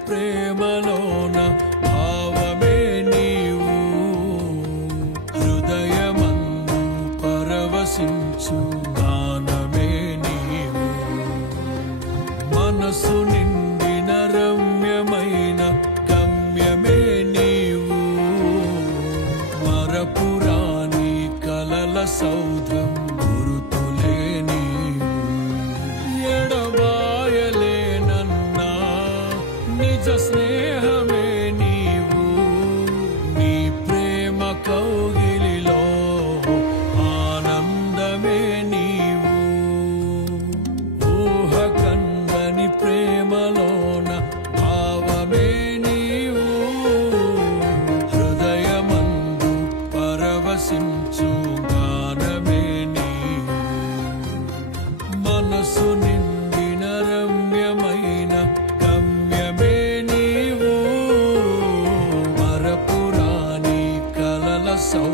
ప్రేమలోన భావమే నీవు హృదయమందు పరవశించు గానమే నీవు మనసు నిండిన రమ్యమైన గమ్యమే నీవు మరపురాని కలల సౌధం గురుతులే నీవు ఎడబాయలేనన్నా నిజ స్నేహమే నీవు నీ ప్రేమ కౌగిలిలో ఆనందమే నీవు ఊహ కందని ప్రేమలోన భావమే నీవు హృదయమందు పరవశించు గానమే నీవు మనసు నిండిన రమ్యమైన గమ్యమే నీవు మరపురాని కలల సౌ